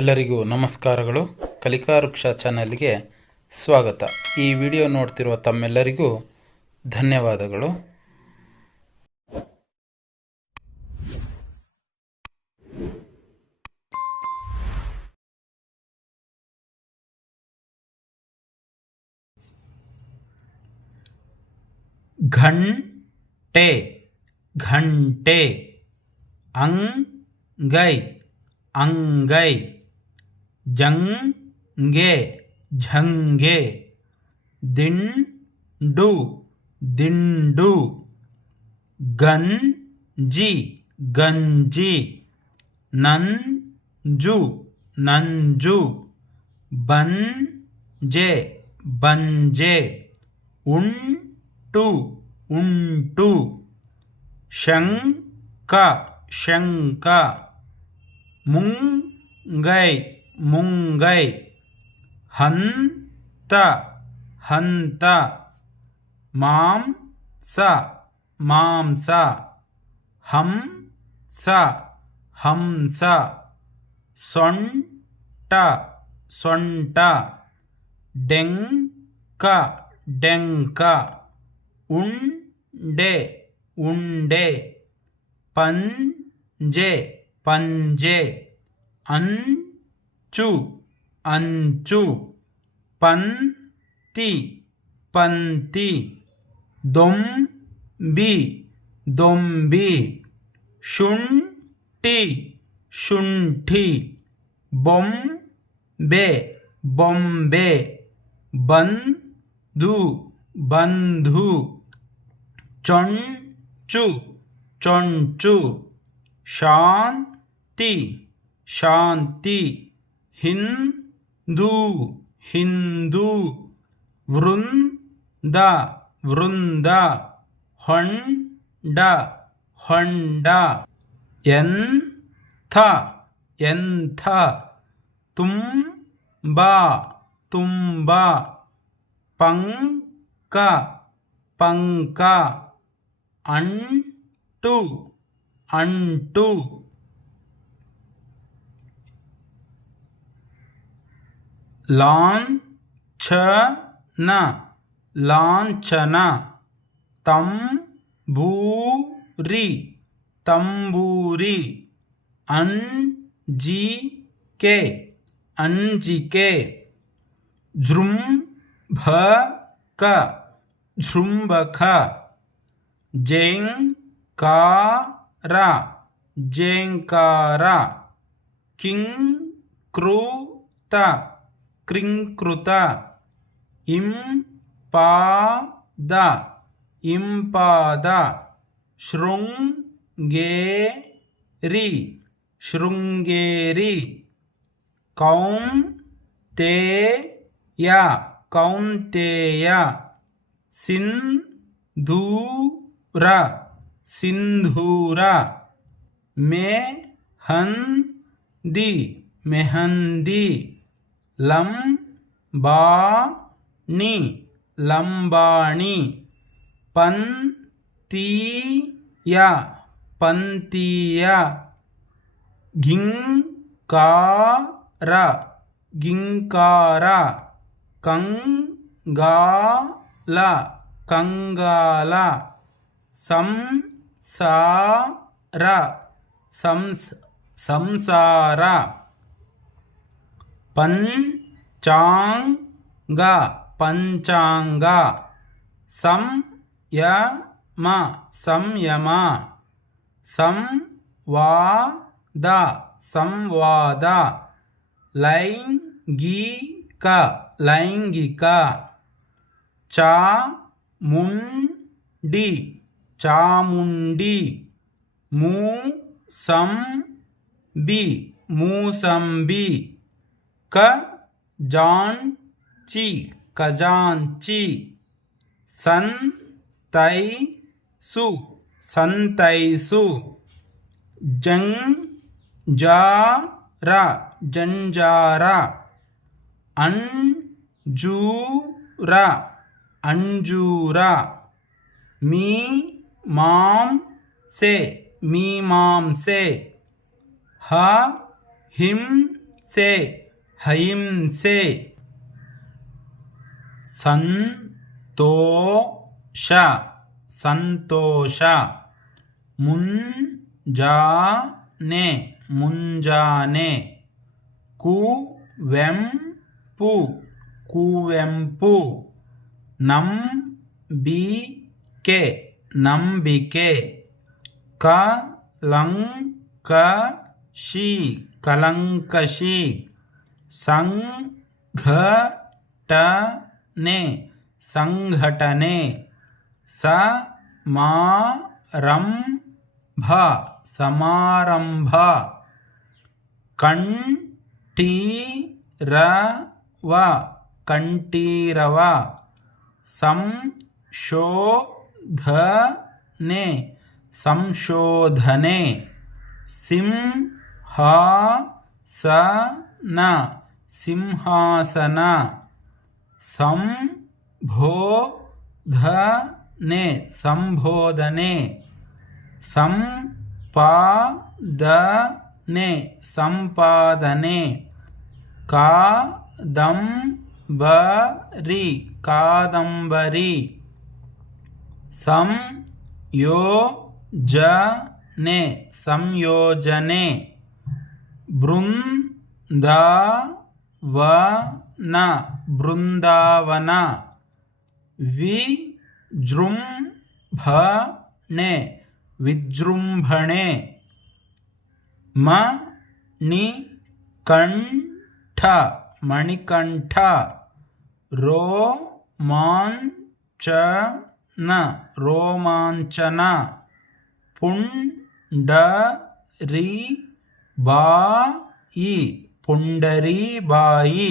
ಎಲ್ಲರಿಗೂ ನಮಸ್ಕಾರಗಳು. ಕಲಿಕಾ ವೃಕ್ಷ ಚಾನಲ್ಗೆ ಸ್ವಾಗತ. ಈ ವಿಡಿಯೋ ನೋಡ್ತಿರುವ ತಮ್ಮೆಲ್ಲರಿಗೂ ಧನ್ಯವಾದಗಳು. घंटे घंटे, अंगै अंगै, जंगे झंगे, दिंडू दिंडू, गंजी गंजी, नंजू नंजू, बंजे बंजे, उंटू उंटू, शंक शंक, मुंगै मुंगै, हंत हंत, मांस मांस, हंस हंस, सोंट सोंट, डेंक डेंक, उंडे उंडे, पंजे पंजे, अंचू अंचू, पंती पंती, दोंबी दोंबी, शुंठी शुंठी, बॉम्बे बॉम्बे, बंधु बंधु, चोंचू चोंचू, शांति शांति, हिंदू हिंदू, वृंद वृंद, होंड होंड, एंथ एंथ, तुम्बा तुम्बा, पंक पंक, अंटू अंटू, लांछन लांछन, तंबूरी तंबूरी, अंजिके अंजिके, झुंबक झुंबक, जेंकारा जेंकारा, किंकृत कृंकृत, इंपाद इंपाद, शृंगेरी शृंगेरी, कौंतेय कौंतेय, सिंधूर सिंधूर, मेहंदी मेहंदी, लंबाणी लंबाणी, पंतीय पंतीय, घिंकार घिंकार, कंगाल कंगाल, संसार संसार, पंचांग पंचांग, संयम संयम, संवाद संवाद, लैंगिक लैंगिक, चामुंडी चामुंडी, मूसंबी मूसंबी, खजांची खजांची, संतैसु संतैसु, जंजार जंजार, अंजूर अंजूर, मीमांसे मीमांसे, हिम से अहिंसे संतोष संतोष मुंजाने ಮುಂಜಾನೆ ಕುವೆಂಪು ಕುವೆಂಪು ನಂಬಿಕೆ ನಂಬಿಕೆ ಕಲಂಕಶಿ ಕಲಂಕಶಿ ಸಂಘಟನೆ ಸಂಘಟನೆ ಸಮಾರಂಭ ಸಮಾರಂಭ ಕಂಠೀರವ ಕಂಠೀರವ ಸಂಶೋಧನೆ ಸಂಶೋಧನೆ ಸಿಂಹಾಸನ ಸಿಂಹಾಸನ ಸಂಬೋಧನೆ ಸಂಬೋಧನೆ ಸಂಪಾದನೆ ಸಂಪಾದನೆ ಕಾದಂಬರಿ ಕಾದಂಬರಿ ಸಂಯೋಜನೆ ಸಂಯೋಜನೆ ಬೃಂದಾವನ ಬೃಂದಾವನ ವಿಜೃಂಭಣೆ ವಿಜೃಂಭಣೆ ಮಣಿಕಂಠ ಮಣಿಕಂಠ ರೋಮಾಂಚನ ರೋಮಾಂಚನ ಪುಂಡರೀಬಾಯಿ ಪುಂಡರೀಬಾಯಿ